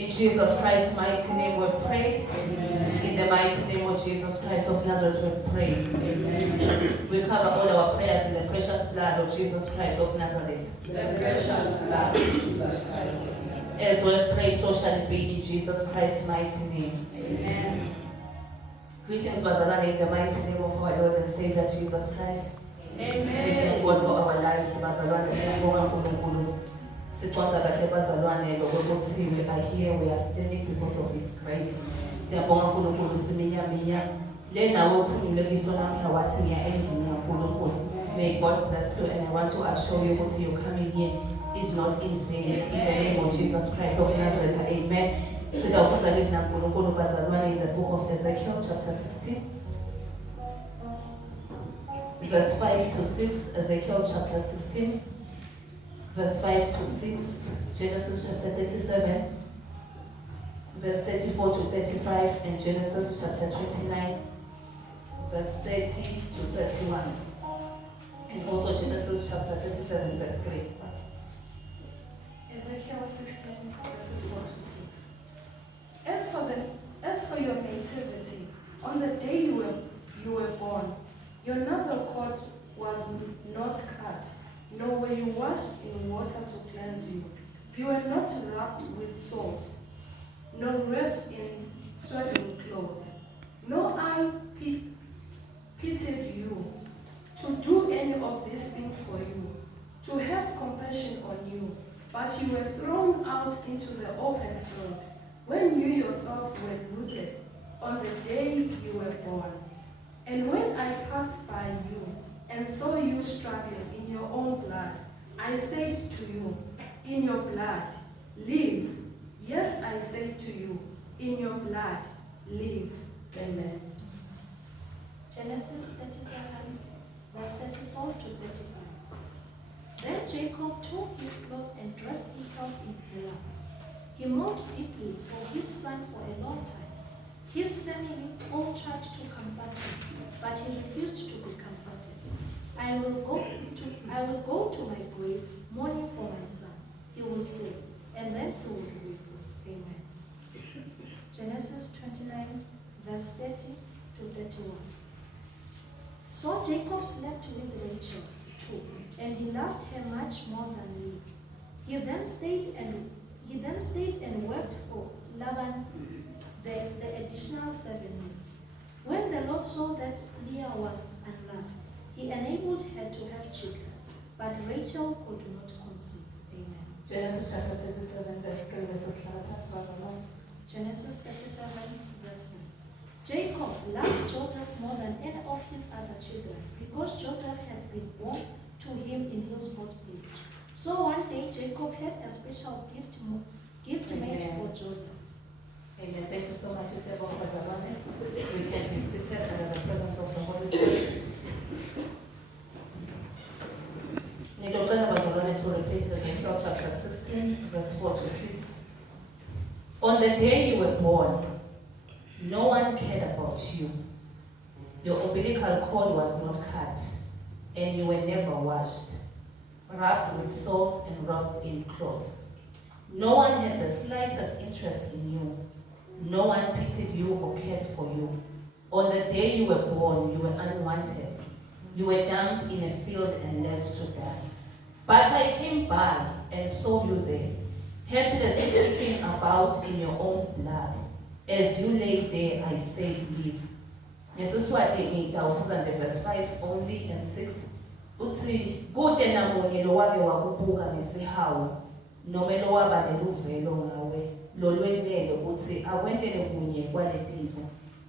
In Jesus Christ's mighty name we've prayed. Amen. In the mighty name of Jesus Christ of Nazareth we've prayed. Amen. We cover all our prayers in the precious blood of Jesus Christ of Nazareth. The precious blood of Jesus Christ of Nazareth. As we have prayed, so shall it be in Jesus Christ's mighty name. Amen. Greetings, bazalwane, in the mighty name of our Lord and Savior Jesus Christ. We thank Amen. God for our lives, bazalwane. Siyabonga uNkulunkulu. Siqonda kahle bazalwane lokuthi we are here, we are standing because of His grace. Siyabonga uNkulunkulu siminyaminya. Le ndawo ophumule kuyisona namhla wathi ngiya endlini kaNkulunkulu. May God bless you, and I want to assure you that you coming here is not in vain. In the name of Jesus Christ of Nazareth, amen. Sitawufunza live na uNkulunkulu bazalwane in the book of Ezekiel chapter 16. Verse 5 to 6, Ezekiel chapter 16, verse 5 to 6, Genesis chapter 37, verse 34 to 35, and Genesis chapter 29, verse 30 to 31, and also Genesis chapter 37, verse 3. Ezekiel 16, verses 4 to 6. As for your nativity, on the day you were born, your navel cord was not cut, nor were you washed in water to cleanse you. You were not wrapped with salt, nor wrapped in swaddling clothes. No eye pitied you to do any of these things for you, to have compassion on you. But you were thrown out into the open field, when you yourself were rooted, on the day you were born. And when I passed by you, and saw you struggling in your own blood, I said to you, in your blood, live. Yes, I say to you, in your blood, live. Amen. Genesis 37, verse 34 to 35. Then Jacob tore his clothes and dressed himself in blood. He mourned deeply for his son for a long time. His family all tried to comfort him, but he refused to be comforted. I will go to my grave, mourning for my son, he will say, and then he will weep. Amen. Genesis 29, verse 30 to 31. So Jacob slept with Rachel too, and he loved her much more than me. He then stayed and worked for Laban the additional 7 years. When the Lord saw that Leah was unloved, he enabled her to have children, but Rachel could not conceive. Amen. Genesis chapter 37, verse 3, verses 5. Genesis 37, verse 9. Jacob loved Joseph more than any of his other children, because Joseph had been born to him in his old age. So one day Jacob had a special gift made for Joseph. Amen. Thank you so much, Isabel Bazalwane. We can be seated under the presence of the Holy Spirit. Ngicela bazalwane to repeat Ezekiel chapter 16, verse 4 to 6. On the day you were born, no one cared about you. Your umbilical cord was not cut, and you were never washed, wrapped with salt and wrapped in cloth. No one had the slightest interest in you. No one pitied you or cared for you. On the day you were born, you were unwanted. You were dumped in a field and left to die. But I came by and saw you there, helplessly kicking about in your own blood. As you lay there, I said, live. Ngesiswati ngitawufunza nje verse 5 only and 6. Uthi kude namunye lo wake wakubuka ngesihawu, noma lo waba neluvelo ngawe, lo lwenele uthi akwentele kunye kwaletinto.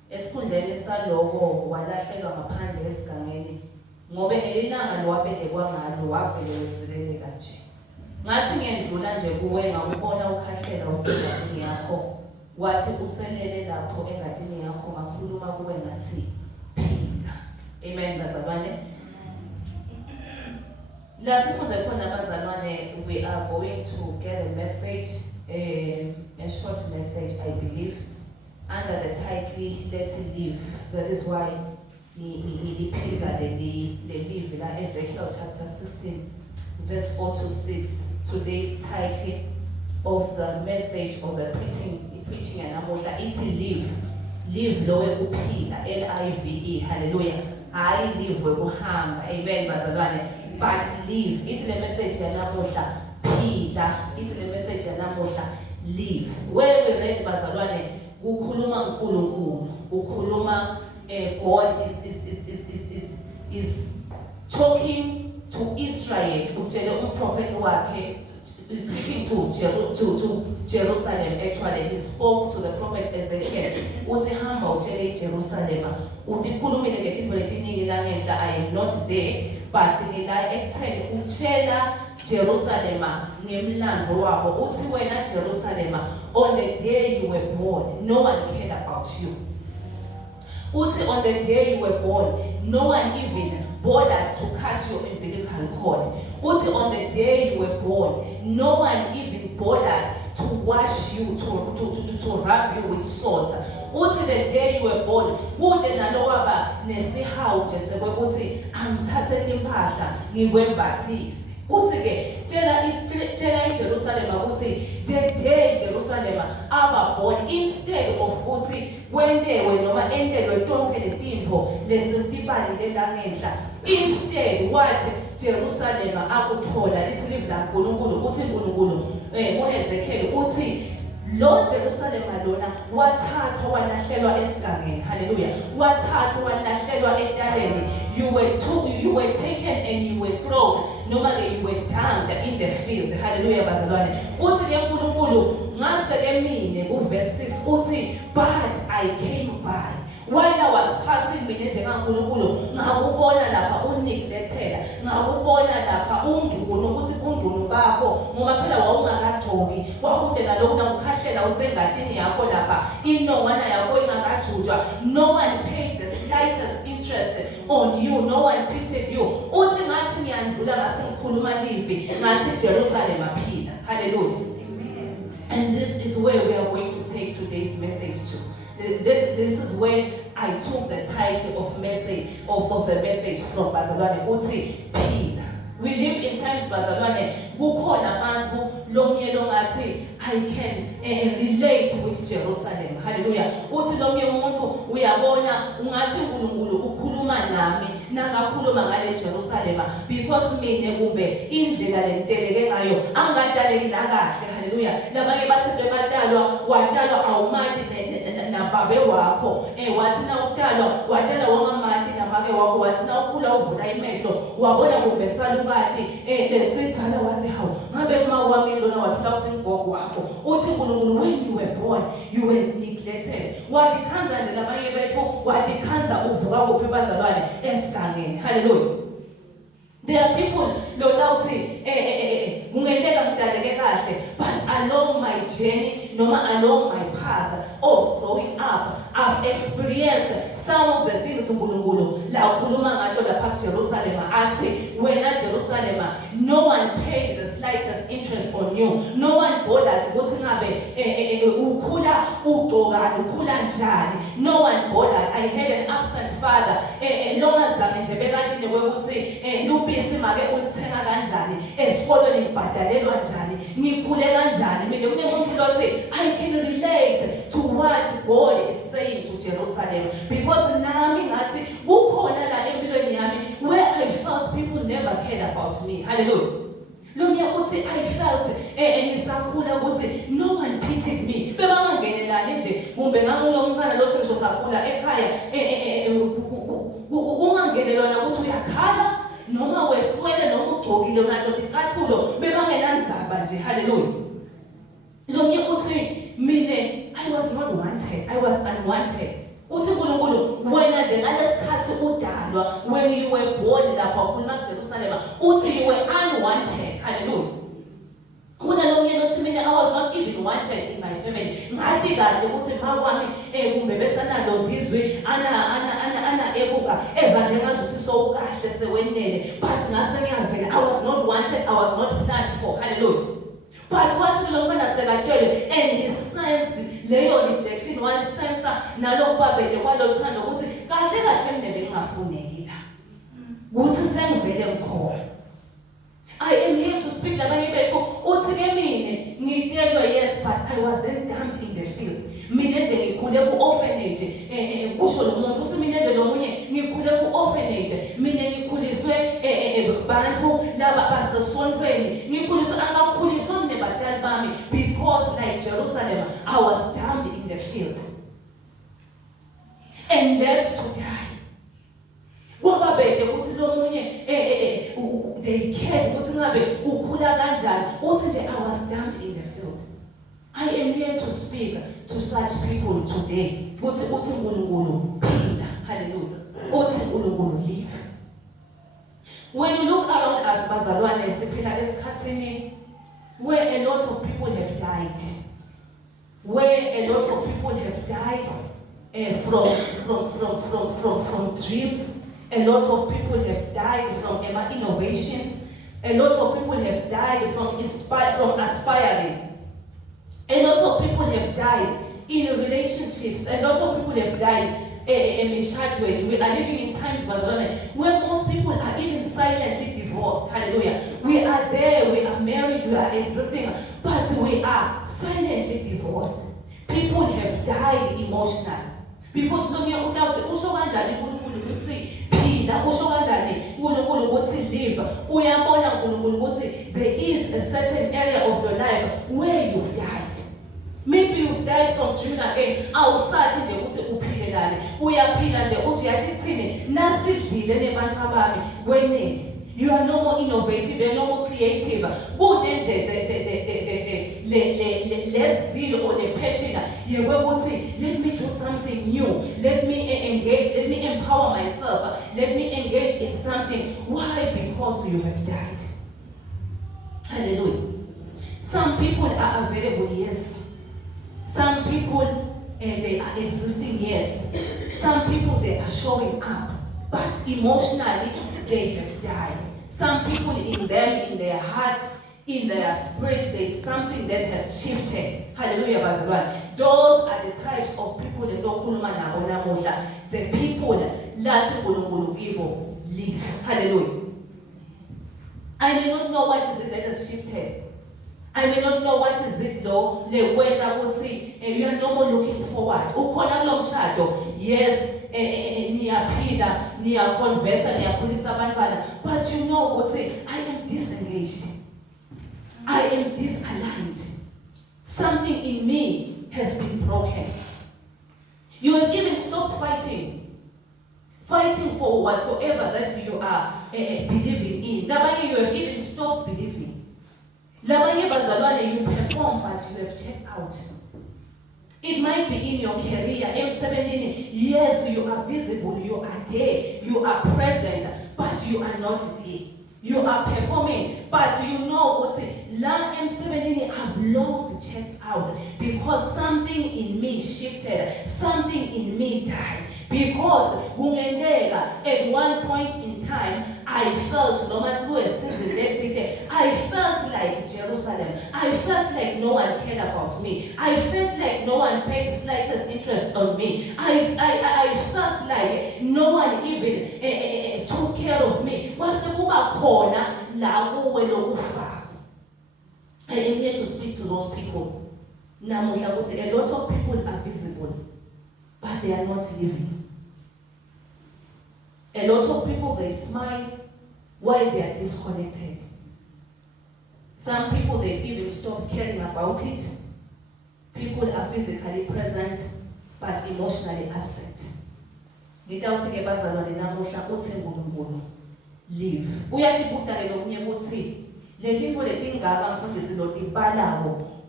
Esikhundleni saloko walahlelwa ngaphandle esigangeni, ngobe ngelinanga lo wabelekwa ngalo wavele wenzeleleka nje. Ngathi ngiyendlula nje kuwe ngakubona ukhahlela usengadini yakho. Wathi uselele lapho engadini yakho ngakhuluma kuwe ngathi phila. Amen bazalwane. La sifunze khona bazalwane, we are going to get a message, a short message I believe, under the title Let It Live. That is why niliphika le live la Ezekiel chapter 16 verse 4 to 6. Today's title, of the message or the preaching namuhla ithi live lo wekuphila LIVE hallelujah hayi live wekuhamba amen bazalwane but live ithi le message yanamuhla phila ithi le message yanamuhla live where we read bazalwane kukhuluma uNkulunkulu ukhuluma God is talking to Israel utshele umprofeti wakhe is speaking to Jerusalem. Actually, he spoke to the prophet Ezekiel. Uthi hamba utshele Jerusalem. Uthi khulumile ngezinto letiningi la ngenhla I am not there, but ngila ekutheni utshela Jerusalem ngemlando wabo. Uthi wena Jerusalem, on the day you were born, no one cared about you. Uthi on the day you were born, no one even bothered to cut your umbilical cord. Uthi on the day you were born, no one even bothered to wash you, to rub you with salt. Uthi the day you were born, kude nalowaba nesihawu nje sekwekuthi angithathe impahla ngikwembathise. Uthi ke tshela iJerusalem ukuthi the day Jerusalem aba born, instead of ukuthi kwentewe noma entelwe tonke letinto lesitibani lelangenhla, instead wathi Jerusalem akuthola lithi live la uNkulunkulu uthi uNkulunkulu kuHezekiel uthi lo Jerusalem lona wathathwa walahlelwa esigangeni hallelujah wathathwa walahlelwa etaleni you were taken and you were thrown noma ke you were dumped in the field hallelujah bazalwane uthi ke uNkulunkulu ngase ke mine ku verse 6 uthi but I came by while I was passing mina njengaNkulunkulu ngakubona lapha uNiklethela ngakubona lapha undunu ukuthi undunu bakho ngoba phela wawungakagcoki kwakude nalokho nawukhahlela usengadini yakho lapha inongwana yakho ingakajujwa no one paid the slightest interest on you no one pitied you uthi ngathi ngiyandlula ngasengikhuluma livi ngathi Jerusalem aphila hallelujah and this is where we are going to take today's message to. This is where I took the title of message of the message from Bazalwane uthi phila. We live in times bazalwane kukhona abantu lomnye longathi I can relate with Jerusalem hallelujah uthi lomnye umuntu uyabona ungathi uNkulunkulu ukhuluma nami nakakhuluma ngale Jerusalem because mina kumbe indlela lenteleke ngayo angadaleki la kahle hallelujah labanye bathi watalwa awumati nababe wakho wathi na utalwa wangamati nabake wakho wathi na ukhula uvula imehlo wabona kumbe salukati lesithana wathi hawu ngabe kuma wami lona wathula uthi ngogo wakho uthi uNkulunkulu when you were born you were neglected wadikhanza nje labanye bethu wadikhanza uvuka kuphi bazalwane esigangeni hallelujah there are people lotawuthi kungeleka ngidaleke kahle but along my journey noma along my path of growing up I've experienced some of the things uNkulunkulu la ukhuluma ngato lapha Jerusalem athi wena Jerusalem no one paid the slightest interest on you no one bothered ukuthi ngabe ukhula ugcokani ukhula njani no one bothered I had an absent father longazange nje bekade kwekuthi lubisi make ulithenga kanjani esikolweni ngibhadalelwa njani ngikhule kanjani mina kunemuntu lothi I can relate to what God is saying to Jerusalem because nami ngathi kukhona la empilweni yami where I felt people never cared about me hallelujah Lumya uthi I felt ngisakhula ukuthi no one pitied me bebangangenelani nje kumbe ngangulomfana lo sho sakhula ekhaya ungangenelwana ukuthi uyakhala noma weswele noma ugcokile unato ticathulo bebangenanzaba nje hallelujah Lumya uthi mine I was not wanted I was unwanted uthi uNkulunkulu wena nje ngalesikhathi udalwa when you were born lapha ukhuluma kuJerusalem uthi you were unwanted hallelujah kuna lomnye lothi mina I was not even wanted in my family ngathi kahle ukuthi makwami kumbe besanalo ndizwe ana ebuka eva nje ngazuthi so kahle sewenele but ngase ngiyavela I was not wanted I was not planned for hallelujah but wathi lo mfana sekatele and he sensed leyo rejection one sense nalokho babede kwalothando ukuthi kahle mina bengingafuneki la ukuthi sengivele ngikhona I am here to speak labanye bethu uthi ke mina ngitelwe was then dumped in the field. Mina nje ngikhule ku-orphanage, kusho lo muntu uthi mina nje lo munye ngikhule ku-orphanage, mina ngikhuliswe bantu laba basesontweni, ngikhuliswe angakhuliswa nebadala bami, because like Jerusalem, I was dumped in the field and left to die. Kwaba bede ukuthi lo munye they cared ukuthi ngabe ukhula kanjani, uthi nje I was dumped in the field. I am here to speak to such people today. Uthi uNkulunkulu phila, hallelujah. Uthi uNkulunkulu live. When you look around us bazalwane siphila esikhathini where a lot of people have died, where a lot of people have died from dreams. A lot of people have died from innovations. A lot of people have died from aspiring. A lot of people have died in relationships. A lot of people have died in we are living in times where most people are even silently divorced. Hallelujah. We are there, we are married, we are existing, but we are silently divorced. People have died emotionally. Because no matter what usho kanjani uNkulunkulu ukuthi phila, usho kanjani uNkulunkulu ukuthi live. Uyabona uNkulunkulu ukuthi there is a certain area of your life where you've died. Maybe you've died from dreaming again. Awusali nje ukuthi uphilelane. Uyaphila nje uthi uyadithini nasidlile nebantu abami wenele. You are no more innovative, you are no more creative. Good nje the zeal or the passion. You will say, let me do something new. Let me engage, let me empower myself. Let me engage in something. Why? Because you have died. Hallelujah. Some people are available, yes. Some people, they are existing, yes. Some people, they are showing up. But emotionally, they have died. Some people in them, in their hearts, in their spirit, there is something that has shifted. Hallelujah, bazalwane. Those are the types of people that okhuluma nabo namuhla. The people that uNkulunkulu kibo live. Hallelujah. I may not know what is it that has shifted. I may not know what is it though. Lekwenda ukuthi you are no more looking forward. Ukhona kulo mshado. Yes, niyaphila, niyaconversa, niyakhulisa abantwana. But you know ukuthi I am disengaged. I am disaligned. Something in me has been broken. You have even stopped fighting. Fighting for whatsoever that you are believing in. Labanye, you have even stopped believing. Labanye bazalwane, you perform but you have checked out. It might be in your career, M17, yes, you are visible, you are there, you are present, but you are not there. You are performing, but you know what La M17 I've long to check out because something in me shifted, something in me died. Because at one point in time, I felt I felt like Jerusalem. I felt like no one cared about me. I felt like no one paid the slightest interest on me. I felt like no one even took care of me. I am here to speak to those people. A lot of people are visible, but they are not living. A lot of people, they smile while they are disconnected. Some people, they've even stopped caring about it. People are physically present, but emotionally absent. Live.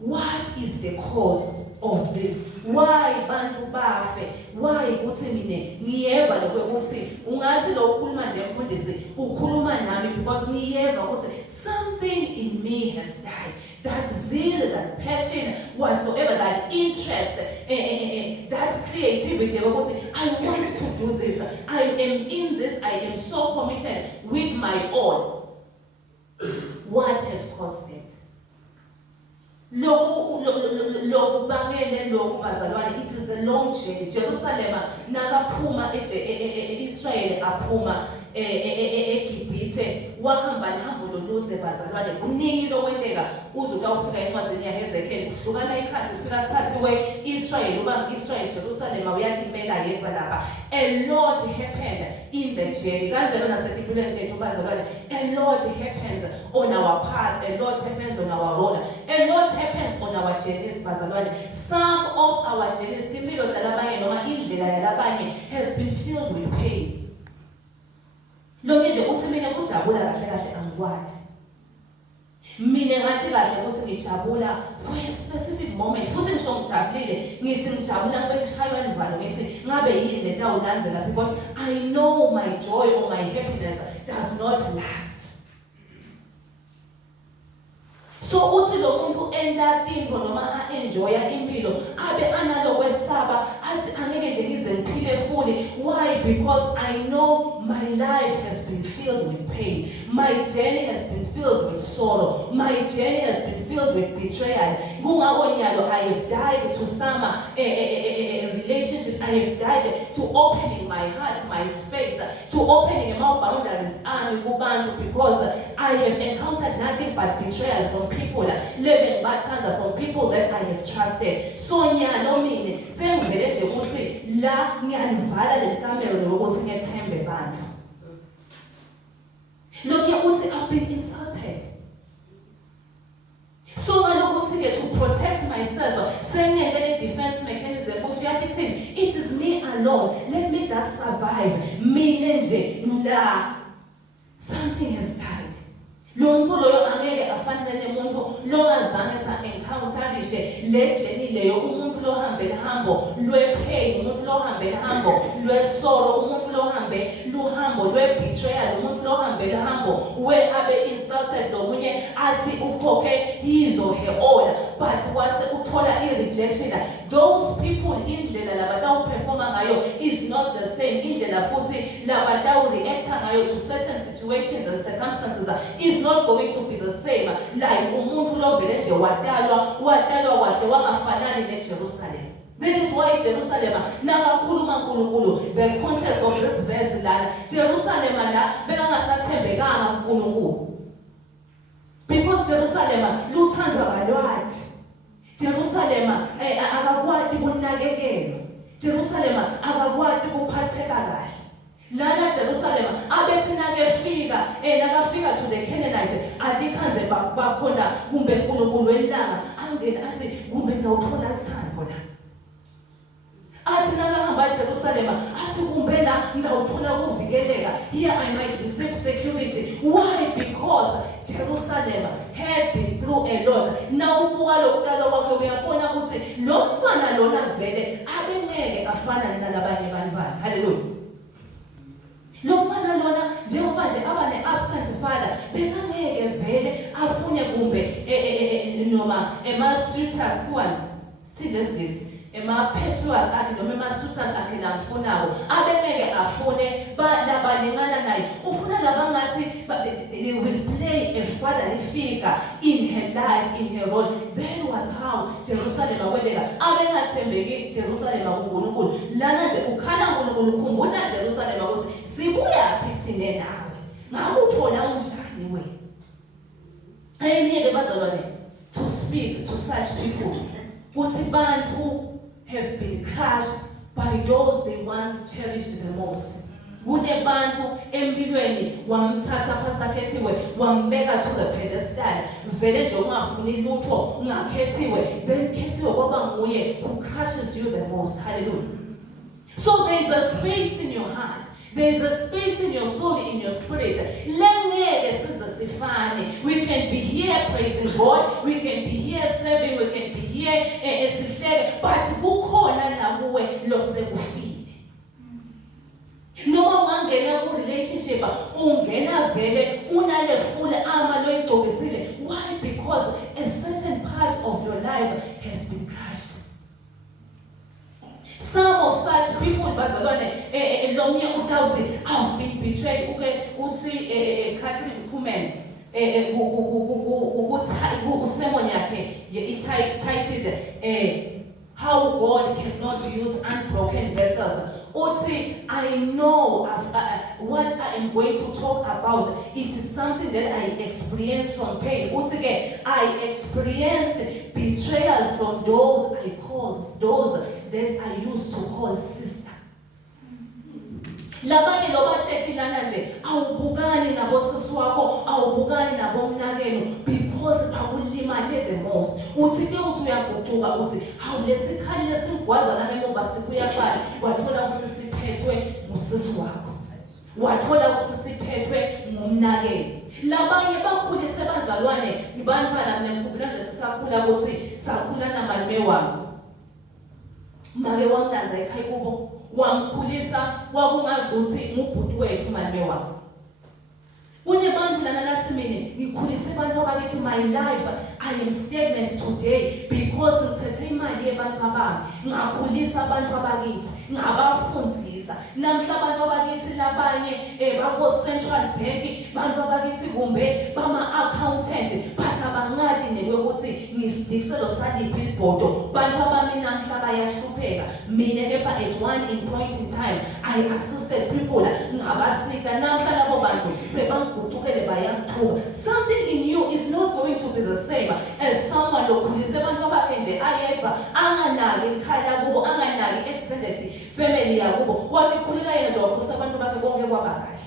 What is the cause of this? Why bantu bafe? Why ukuthi mine ngiyeva lokuthi ungathi lo ukhuluma nje mfundisi ukhuluma nami because ngiyeva ukuthi something in me has died. That zeal, that passion, whatsoever, that interest, that creativity, I want to do this. I am in this. I am so committed with my all. What has caused it? It is the long journey. Jerusalem, Nagapuma, Israel, Apuma, Egipte, wahamba lihambo loluze bazalwane kuningi lokwenteka uze utawufika encwadzini yaHezekiel kuhlukana ikhathi kufika isikhathi we-Israyeli uba Israyeli Jerusalem uyatimela yeva lapha a lot happened in the journey kanjalo nasetimpilweni tethu bazalwane a lot happens on our path a lot happens on our road a lot happens on our journeys bazalwane some of our journeys impilo talabanye noma indlela yalabanye has been filled with pain lo nje uthi mina kujabula kahle kahle angikwathi mina ngathi kahle ukuthi ngijabula for a specific moment futhi ngisho ngijabulile ngithi ngijabula ngoba ngishaywa livalo ngithi ngabe yini le tawulandzela because I know my joy or my happiness does not last. So uthi lo muntu enda tinto noma enjoya impilo abe analo kwesaba athi angeke nje ngize ngiphile fully why because I know my life has been filled with pain my journey has been filled with sorrow my journey has been filled with betrayal kungako nyalo I have died to some relationships I have died to opening my heart my space to opening my boundaries ami kubantu because I have encountered nothing but betrayal from people living bathanza from people that I have trusted so nyalo mina sengivele nje ukuthi la ngiyanivala lelikamero lokuthi ngethembe bantu lokuye uthi I've been insulted so ngalokuthi ke to protect myself sengenele defense mechanism ukuthi uyakithini it is me alone let me just survive mina nje la something has died lo muntu loyo angeke afanele nemuntu longazange sa encounterishe le journey leyo umuntu lo hambe lihambo lwe pain umuntu lo hambe lihambo lwe sorrow umuntu lo hambe luhambo lwe betrayal umuntu lo hambe lihambo we abe insulted lo munye athi ukhokhe his or her own but wase uthola i-rejection those people indlela labatawu performa ngayo is not the same indlela futhi labatawu reacta ngayo to certain situations and circumstances is not going to be the same like umuntu lo vele nje watalwa kahle wangafanani neJerusalem. That is why Jerusalem nakakhuluma uNkulunkulu the context of this verse lana Jerusalem la bekangasathembekanga uNkulunkulu because Jerusalem luthandwa kalwathi Jerusalem akakwati kunakekelo Jerusalem akakwati kuphatheka kahle lana Jerusalem abethi nakefika nakafika to the Canaanites alikhanze bakhona kumbe uNkulunkulu welanga angena athi kumbe ngawuthola uthando la athi nakahamba eJerusalem athi kumbe la ngawuthola ukuvikeleka here I might receive security why because Jerusalem had been through a lot now ubuka lokuqala kwakhe uyabona ukuthi lo mfana lona vele abengeke afana nalabanye bantwana haleluya lo mfana lona njengoba nje abane absent father bekangeke vele afune kumbe noma ema-suitors one see this ema-pursuers akhe noma ema-suitors akhe lamfunako abengeke afune labalingana naye ufuna labangathi they will play a fatherly figure in her life in her role that was how Jerusalem akwendeka abengathembeki Jerusalem kuNkulunkulu lana nje ukhala uNkulunkulu khumbula Jerusalem ukuthi sibuya phithine nawe ngakuthola unjani wena ayimiyeke bazalwane to speak to such people ukuthi bantu have been crushed by those they once cherished the most kune bantu empilweni wamthatha phasakhethiwe wambeka to the pedestal vele nje ungafuni lutho ungakhethiwe then khethiwe kwaba nguye who crushes you the most hallelujah so there is a space in your heart there is a space in your soul in your spirit lengeke size sifane we can be here praising God we can be here serving we can be here esihleke but kukhona la kuwe losekufile noma ungangena ku relationship ungena vele unalefule ama loyigcokisile why because a certain part of your life has been crushed some of such people bazalwane lomnye utawuthi I've been betrayed uthi Catherine Kuhlman usemon yakhe titled how God cannot use unbroken vessels Uthi, I know what I am going to talk about. It is something that I experienced from pain. Uthi ke, I experienced betrayal from those I called, those that I used to call sister. Labanye lobahletilana nje awubukani nabo sisi wakho awubukani nabo mnakeno because bakulimale the most. Uthi ke uthi uyagutuka uthi hawu lesikhali lesigwaza la ngemuva sibuya phala wathola ukuthi siphethwe ngusisi wakho. Wathola ukuthi siphethwe ngumnakeno. Labanye bakhulise bazalwane ibantwana nemkhumbula nje sisakhula ukuthi sakhula namalume wami. Make wamlanza ekhaya kubo wamkhulisa kwakungazuthi ngubhuti wethu malume wami. Kunebantu lana lathi mina ngikhulise abantu abakithi my life I am stagnant today because ngithethe imali yebantu abami ngakhulisa abantu abakithi ngabafundzisa namhla abantu abakithi labanye bako Central Bank bantu abakithi kumbe bama accountant bathi abangadi nekwekuthi ngisidikiselo saliphi ibhodo bantu abami namhla bayahlupheka mina kepha at one point in time I assisted people ngabasika namhla labo bantu sebangutukele bayamthuka. Something in you is not going to be the same as someone lokhulise abantu abakhe nje ayeva anganaki ikhaya kubo anganaki extended family yakubo wathi khulila yena nje wakhulisa abantu bakhe konke kwaba kahle.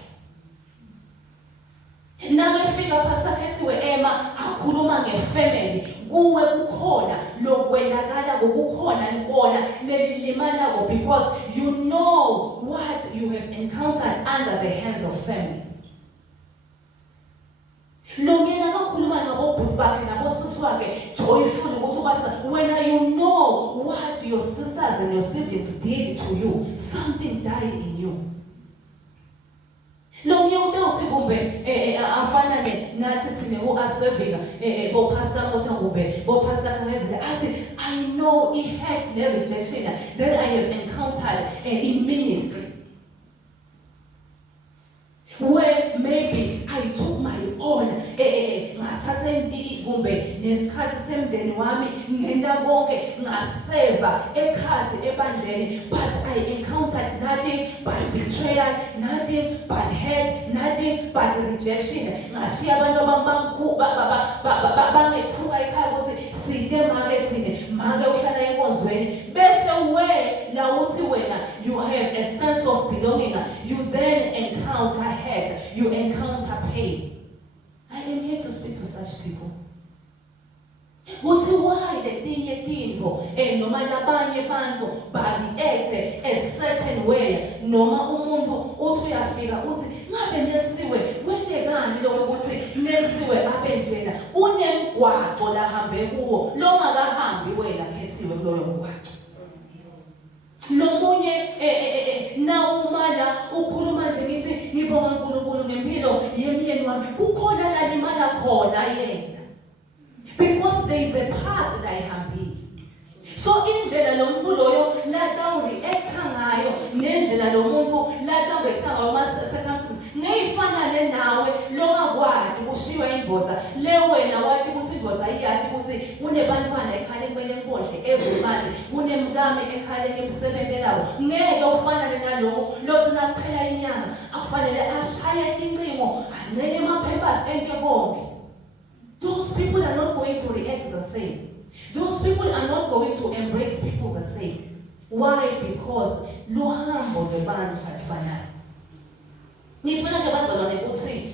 Nakefika Pastor Kethiwe Emma akhuluma ngefamily kuwe kukhona lokwendakala kukhona likona lelilimala ko because you know what you have encountered under the hands of family. Lomyena kakhuluma nabobhuti bakhe nabosisi wakhe joyful ukuthi ubathi when you know what your sisters and your siblings did to you, something died in you. Lomyena utawuthi kumbe afana nathi thina uAsevika bo pastor Motha kumbe bo pastor Kangezile athi I know it hurts the rejection that I have encountered in ministry. Where maybe I took my own ngathatha kumbe nesikhathi semndeni wami ngenda konke ngaseva ekhathi ebandleni but I encountered nothing but betrayal, nothing but hate, nothing but rejection. Ngashiya abantu abambankuba bangethuka ekhaya ukuthi side make thine make uhlala enkonzweni bese we la uthi wena you have a sense of belonging, you then encounter hate, you encounter pain. I am here to speak to such people. Uthi why letinye tintfo noma labanye bantu bari-act a certain way noma umuntu uthi uyafika uthi ngabe Nelisiwe kwendekani lokho ukuthi Nelisiwe abe njena kunemgwaco lahambe kuwo longakahambi wena Kethiwe kuloyo mgwaco. Nomunye nawumala ukhuluma nje ngithi ngibonga uNkulunkulu ngempilo yemyeni wami kukhona la limala khona yena because there is a path that I have here. So indlela lo muntu loyo la reacta ngayo nendlela lo muntu la reacta ngayo mas circumstances ngeyifanane nawe longakwadi kushiwa indvodza le wena wathi ukuthi indvodza iyati ukuthi kunebantwana ekhaya kumele nkondle every month kunemkami ekhaya emsebentelayo ngeke ufanane nalowo lothi nakuphela inyanga akufanele ashaya incingo ancele ama-papers ente konke. Those people are not going to react the same. Those people are not going to embrace people the same. Why? Because luhambo lwebantu alifanayo. Ngifuna ke bazalwane ukuthi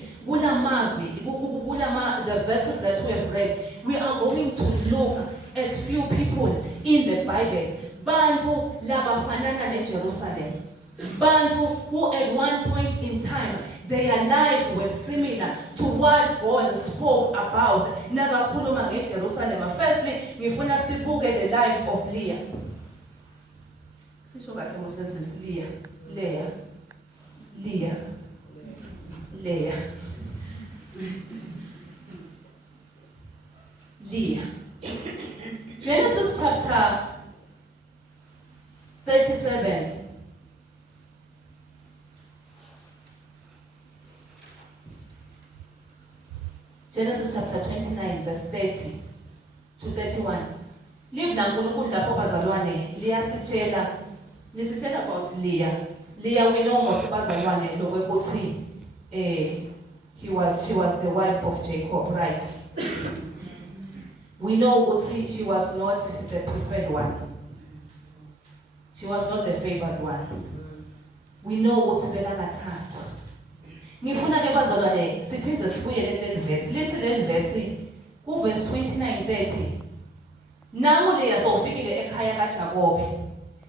the verses that we have read, we are going to look at few people in the Bible. Bantu labafanana neJerusalem. Bantu who at one point in time their lives were similar to what God spoke about. Nakakhuluma ngeJerusalem. Firstly, ngifuna sibuke the life of Leah. Sisho kahle ngosises Leah. Genesis chapter 37. Genesis chapter 29 verse 30 to 31. Live la uNkulunkulu lapho bazalwane liyasitshela Listen about Leah. Leah, we know ngosibazalwane lokwekuthi she was the wife of Jacob, right? We know ukuthi she was not the preferred one. She was not the favored one. We know ukuthi bekangathandwa. Ngifuna ke bazalwane siphinde sibuyele kuleli verse. Lithi leli verse ku verse 29:30. Nangu Leah sofikile ekhaya kaJakobe.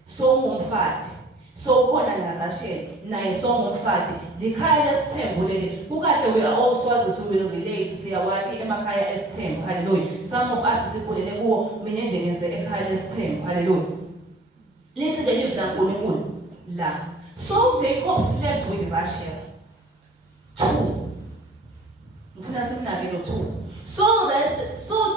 So ngumfati. So khona la Rachel naye so ngumfati. Likhaya lesithembu leli. Kukahle we are all sources who will relate siyawati emakhaya esithembu. Hallelujah. Some of us sikhulele kuwo mina nje ngenze ekhaya lesithembu. Hallelujah. Lithi ke live la uNkulunkulu la. So Jacob slept with Rachel. 2. Ngifuna sinake lo 2. So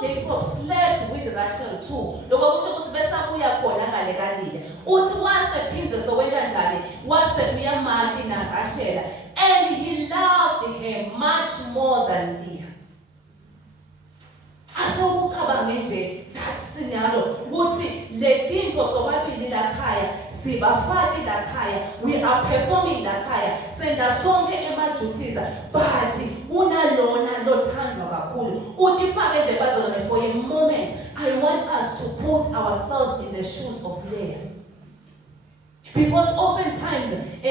Jacob slept with Rachel 2. Lokho kusho ukuthi bese kuya khona ngale kaLeah. Uthi wasephinze sokwenza njani? Wase uyamali na Rachel and he loved her much more than Leah. Asokucabange nje that scenario ukuthi le tinto sobabili la khaya sibafaki la khaya, we are performing la khaya, senda sonke ema-duties, but unalona lothandwa kakhulu. Utifake nje bazalwane for a moment. I want us to put ourselves in the shoes of Leah. Because oftentimes we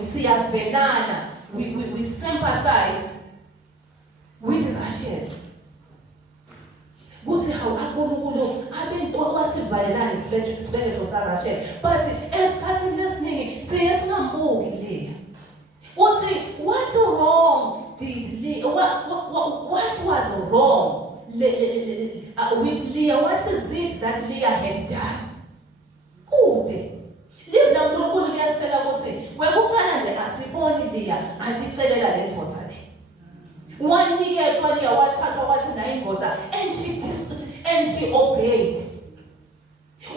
siyavelana, we sympathize with Rachel. Kuthi hawu uNkulunkulu abantu wasivalelana isibeletho saRachel, but esikhathini lesiningi siye singambuki Leah. Uthi what wrong did Leah, what was wrong with Leah? What is it that Leah had done? Kude live la uNkulunkulu liyasitshela ukuthi wekuqala nje asiboni Leah andicelela le ndvodza le. One year Leah wathathwa wathi nayo indvodza and she obeyed.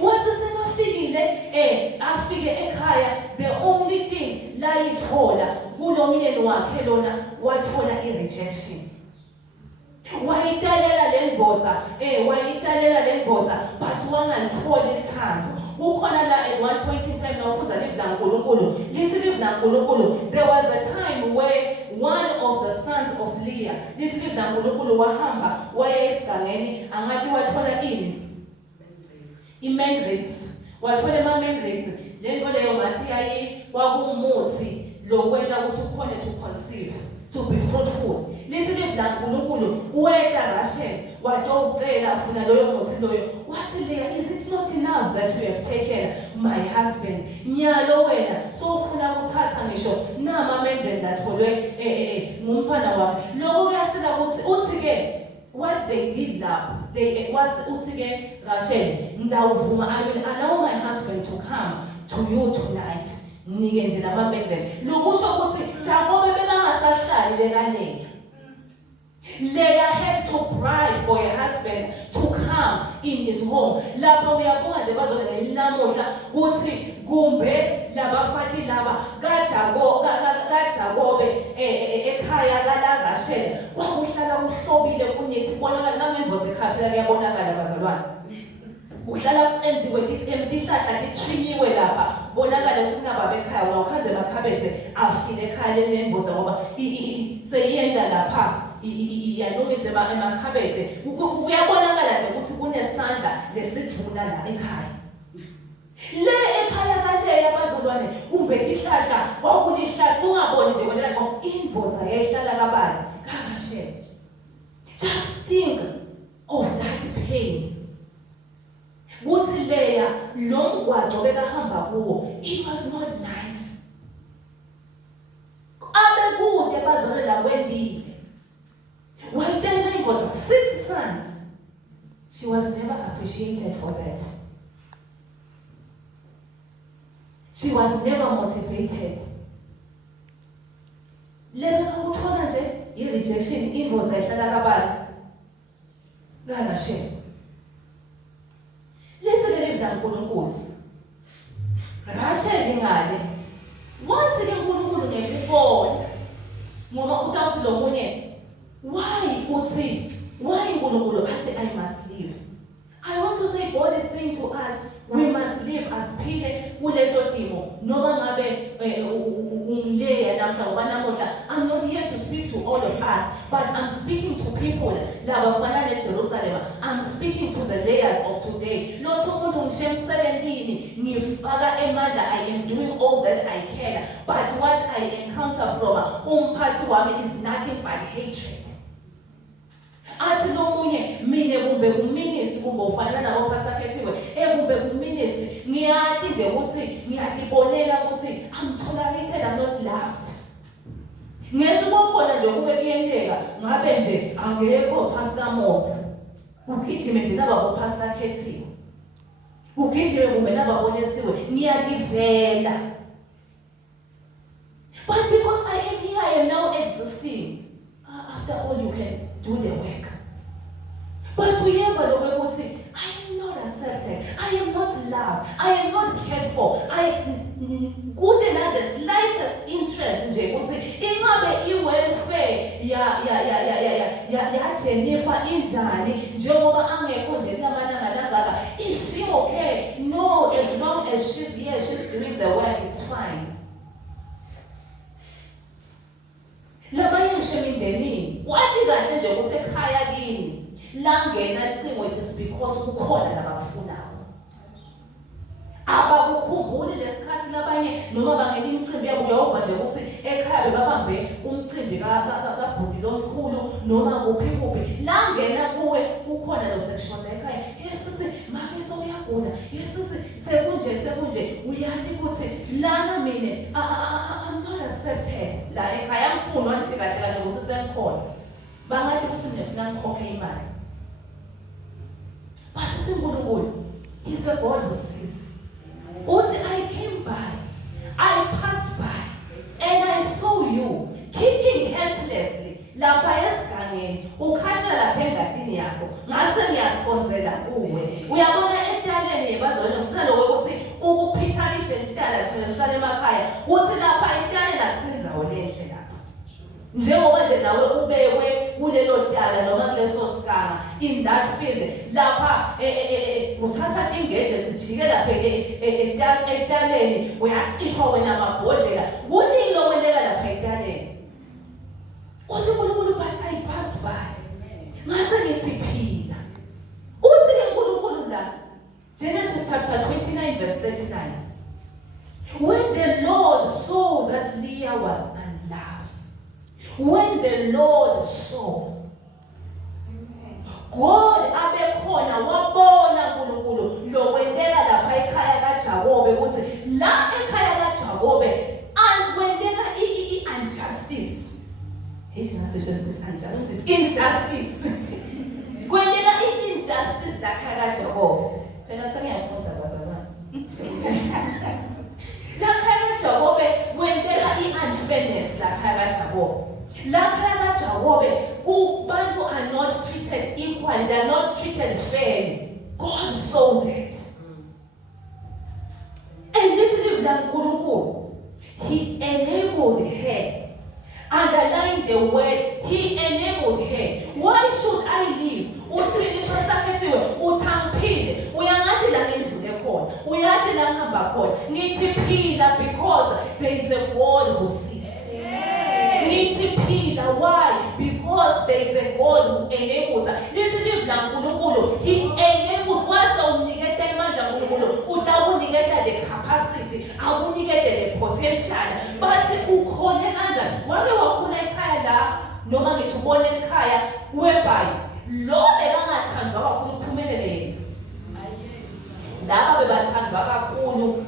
Wathi sekafikile afike ekhaya, the only thing la yithola kulo myeni wakhe lona wathola i-rejection. Wayitalela le ndvodza but wangalitholi ithando. Kukhona la at one point in time nawufunda live la uNkulunkulu, lithi live la uNkulunkulu, there was a time where one of the sons of Leah, lithi live la uNkulunkulu, wahamba waya esigangeni angathi wathola ini i-mandrakes, wathola ama-mandrakes. Le nto leyo ngathi yayi kwakumuthi lokwenta ukuthi ukhone to conceive, to be fruitful. Lithi live la uNkulunkulu, weta Rachel watocela afuna loyo muthi loyo, wathi Leah, is it not enough that you have taken my husband? Nyalo wena so ufuna ukuthatha ngisho nama-mandrakes latholwe ngumfana wami. Lokho kuyashela ukuthi uthi ke what they did now, they was uthi ke Rachel, ngidawuvuma, I will allow my husband to come to you tonight. Nike nje nama-mandrakes. Lokusho ukuthi Jacob bekangasahlali le kaLeah. Leah had to bribe for her husband to come in his home. Lapho uyabona nje bazona ngelinamuhla ukuthi kumbe labafati laba kaJakobe ekhaya la Rachel kwakuhlala kuhlobile kunethi kubonakala nangendvodza ekhaya kuyabonakala bazalwane. Uhlala kucenziwe tihlahla tithinyiwe lapha, bonakala usinababa ekhaya ngawukhanze makhabethe afile ekhaya lendvodza ngoba seyiyenda lapha iyalungise emakhabethe. Kuyabonakala nje ukuthi kunesandla lesidvuna la ekhaya. Le ekhaya kaLeah bazalwane kumbe tihlahla kwakulihlathi ungaboni nje wena ngoba indvodza yayihlala kabani kaRachel. Just think of that pain. Kuthi Leah lo mgwaqo bekahamba kuwo, it was not nice. Abe kude bazalwane la kwendile. Wayitela indvodza 6 sons. She was never appreciated for that. She was never motivated. Lebe kakuthola nje i-rejection, indvodza ihlala kabani kaRachel. Listen live la uNkulunkulu. Rachel ingale wathi ke uNkulunkulu ngekubona ngoba utawuthi lo munye why uNkulunkulu athi I must leave. I want to say God is saying to us, we must live as phile kuleto timo noma ngabe umleya namhla ngoba namuhla. I'm not here to speak to all of us, but I'm speaking to people labafana neJerusalem. I'm speaking to the layers of today. Lotho umuntu ngishemsele ndini ngifaka emandla. I am doing all that I can, but what I encounter from umphathi wami is nothing but hatred. Athi nomunye mine kumbe kuministry kumbe ufanele nabo Pastor Kethiwe kumbe kuministry ngiyathi nje ukuthi ngiyadibonela ukuthi I'm tolerated, I'm not loved. Ngesukokhona nje kube kuyenteka ngabe nje angekho Pastor Motha kugijime nje nababo Pastor Kethiwe kugijime kumbe nababonesiwe ngiyadivela. But because I am here, I am now existing. After all, you can do the work. But we have a way to say, I am not accepted, I am not loved, I am not cared for. I good enough the slightest interest nje ukuthi ingabe i-welfare ya Jennifer injani njengoba angekho nje kulamalanga langaka. Is she okay? No, as long as she's here, she's doing the work, it's fine. Labanye ngishemindenini wathi kahle nje ukuthi ekhaya kini langena licingo it is because kukhona labakufunako. Abakukhumbuli lesikhathi labanye noma bangena imicimbi yabo uyova nje ukuthi ekhaya bebabambe umcimbi kabhudi lomkhulu noma kuphi langena kuwe kukhona lo section ekhaya. Yesisi make soyagula, yesisi sekunje uyani ukuthi lana mine I'm not accepted la ekhaya mfunwa nje kahle ukuthi sengikhona bangathi ukuthi mina ngifuna ngikhokhe imali. But uNkulunkulu, he's a God who sees. Uthi I came by, I passed by, and I saw you kicking helplessly lapha esigangeni ukhahla lapha engadini yakho ngase ngiyasonzela kuwe. Uyabona entaleni yebazalwane ngifuna lokho ukuthi ukuphithanishe intala sine sihlala emakhaya uthi lapha entaleni akusinzawo lenhle lapha. Njengoba nje nawe ubekwe kulelo tala noma kuleso siganga in that field lapha uthatha ingeje sijike lapha etaleni uyaqithwa wena amabhodlela kunilo wendeka lapha etaleni. Uthi uNkulunkulu but I passed by. Ngase ngithi phila. Uthi ke uNkulunkulu la Genesis chapter 29 verse 39. When the Lord saw that Leah was unloved, when the Lord saw, God abekhona wabona uNkulunkulu lo wendeka lapha ekhaya kaJakobe ukuthi la ekhaya kaJakobe wendeka i-injustice. Injustice. Kwendeka i-injustice lakhaya kaJakobe. Phela sengiyafunza bazalwane. Lakhaya kaJakobe kwendeka i-unfairness lakhaya kaJakobe. Lakhaya kaJakobe kubantu are not treated equally, they are not treated fairly. God saw that. And this is uNkulunkulu. He enabled her. Underline the word, he enabled her. Why should I live? Uthini Pastor Kethiwe uthangiphile uyangathi la ngendlule khona uyathi la ngihamba khona ngithi phila because there is a God who sees. Ngithi phila why? Because there is a God who enables us. Lithi live la uNkulunkulu, he enabled wase umniketa imandla uNkulunkulu utakuniketa the capacity akunikete the potential but ukhona kanjani wake wakhula ekhaya la noma ngithi ubone ekhaya whereby lo bekangathandwa kakhulu uphumelele yena laba bebathandwa kakhulu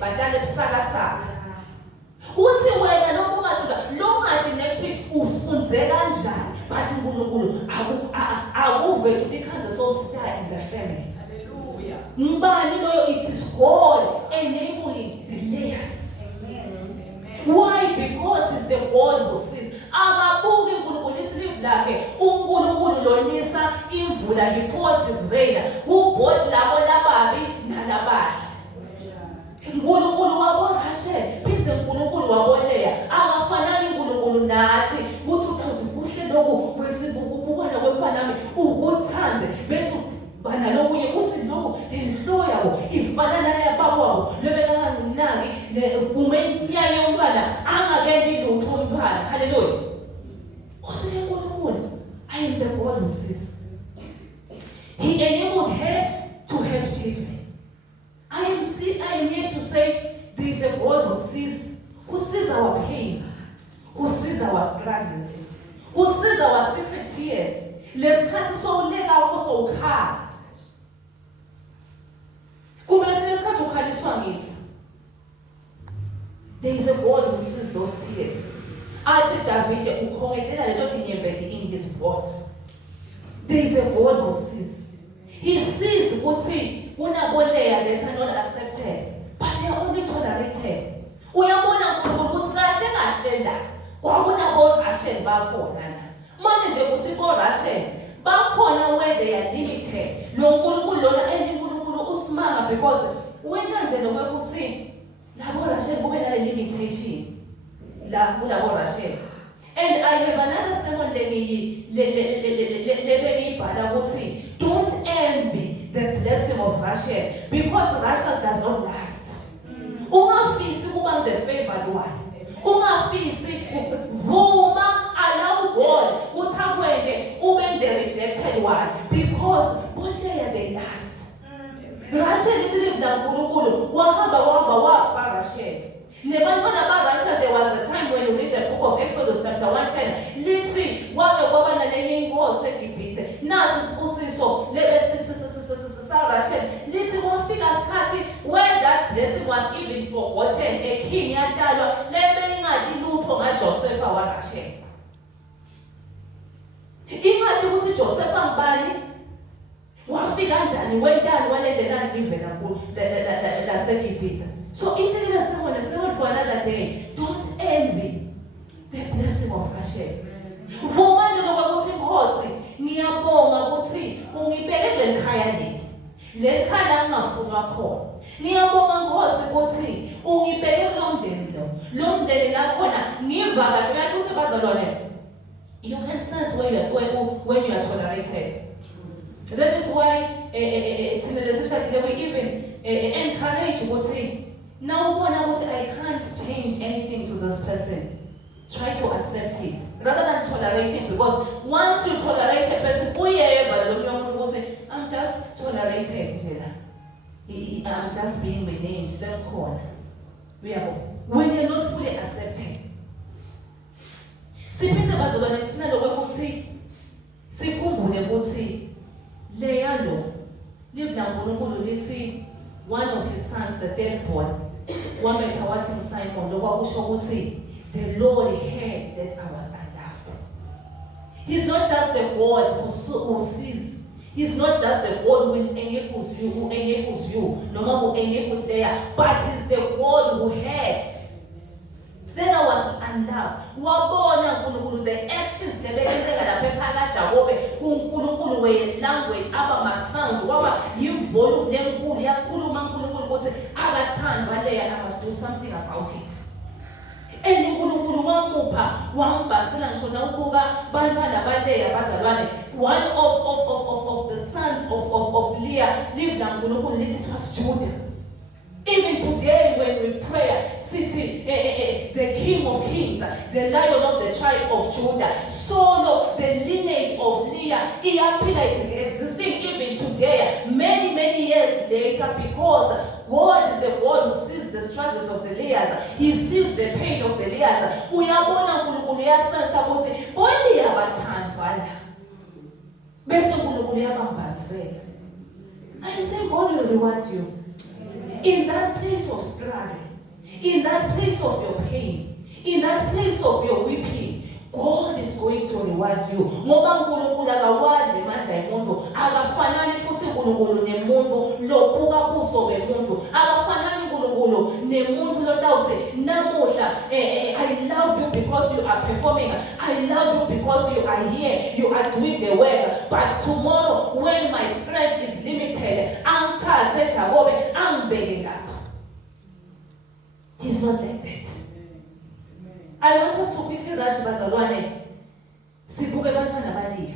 badale busakasaka uthi wena noma ungathandwa lo ngadi nethi ufunze kanjani but uNkulunkulu akuve ukuthi ikhanza so star in the family. Mbali loyo, it is God enabling the layers. Why? Because it's the God who sees. Akabuki uNkulunkulu isilive lakhe uNkulunkulu lonisa imvula he pours his rain kubhodi labo lababi nalabahle. uNkulunkulu wabona kashe phinde uNkulunkulu wabonela akafanani uNkulunkulu nathi kuthi uthi kuhle lokhu kwesibukubukwana kwempana nami ukuthanze bese banalokunye kuthi ifana naye babo lebeka nginaki umenyanya umntwana angakeni lutho umntwana. Hallelujah. Uthi uNkulunkulu, I am the God who sees. He enabled her to have children. I am here to say there is a God who sees our pain, who sees our struggles, who sees our secret tears. Lesikhathi sowuleka ukuthi ukhala. Kumele lesikhathi ukhaliswa ngithi. There is a God who sees those tears. Athi David ukhongetela lento inyembede in his voice. There is a God who sees. He sees ukuthi kunaboleya that are not accepted, but they are only tolerated. Uyabona uNkulunkulu ukuthi kahle kahle la kwakunabo Rachel bakhona la. Manje nje ukuthi bo Rachel bakhona where they are limited. Lo uNkulunkulu lona uNkulunkulu usimanga because wena nje noma ukuthi labo Rachel kube nale limitation la kulabo Rachel. And I have another sermon lebeyibhala ukuthi don't envy the blessing of Rachel because Rachel does not last. Ungafisi kuba the favored one. Ungafisi vuma allow God ukuthi akwende ube the rejected one because both they last. Rachel ithi livela uNkulunkulu wahamba wafa Rachel. Nebantwana baRachel, there was a time when you read the book of Exodus chapter 110 lithi wake kwaba nalenye inkosi eGibhithe nasi isibusiso sa Rachel lithi kwafika isikhathi when that blessing was even forgotten, a king yatalwa lebe ingadi lutho ngaJoseph waRachel. Ingadi ukuthi Joseph ngibani wafika kanjani wentani walendela ngivela ku laseGibhithe. So if there is someone for another day, don't envy the blessing of Rachel. Vuma nje lokuthi inkosi ngiyabonga ukuthi ungibeke lelikhaya leli. Lelikhaya ngingafuna khona. Ngiyabonga Nkosi ukuthi ungibeke kulomndeni lo. Lo mndeni la khona ngiva kahle ukuthi bazalwane. You can sense when you are tolerated. That is why in the session we even encourage ukuthi now I can't change anything to this person. Try to accept it rather than tolerate it, because once you tolerate a person, I'm just tolerated. I'm just being managed. Same corner. When you're not fully accepted. Siphethe bazalwane ngifuna lokuthi sikhumbule ukuthi leya lo livela uNkulunkulu lithi one of his sons, the third born, wametha wathi uSimon lokwakusho ukuthi the Lord heard that I was unloved. He's not just the God who sees. He's not just the God who enables you, no matter who enables there, but he's the God who heard. Then I was unloved. Wabona uNkulunkulu the actions lebekenzeka lapha ekhaya kaJakobe uNkulunkulu we language aba masound kwaba yivolume lenkulu yakhuluma uNkulunkulu ukuthi akathanda leya, I must do something about it. uNkulunkulu wamupha wambasela ngisho nawubuka bantwana baleya bazalwane, one of the sons of Leah lived uNkulunkulu lithi it was Judah. Even today when we pray, city, the King of Kings, the Lion of the tribe of Judah, so the lineage of Leah, it is existing even today, many years later, because God is the God who sees the struggles of the Leahs. He sees the pain of the Leahs. Uyabona uNkulunkulu uyasensa ukuthi bonke abathandwa bese uNkulunkulu uyabambasela. I'm saying God will reward you. In that place of struggle, in that place of your pain, in that place of your weeping, God is going to reward you. Ngoba uNkulunkulu akawadli amandla emuntu, akafanani futhi uNkulunkulu nemuntu lobuka buso bemuntu, akafanani uNkulunkulu nemuntu lotawuthi namuhla I love you because you are performing, I love you because you are here, you are doing the work, but tomorrow when my strength is limited, angithathe Jakobe angibeke lapha. He's not like that. I want us to quickly rush bazalwane. Sibuke bantwana baliya.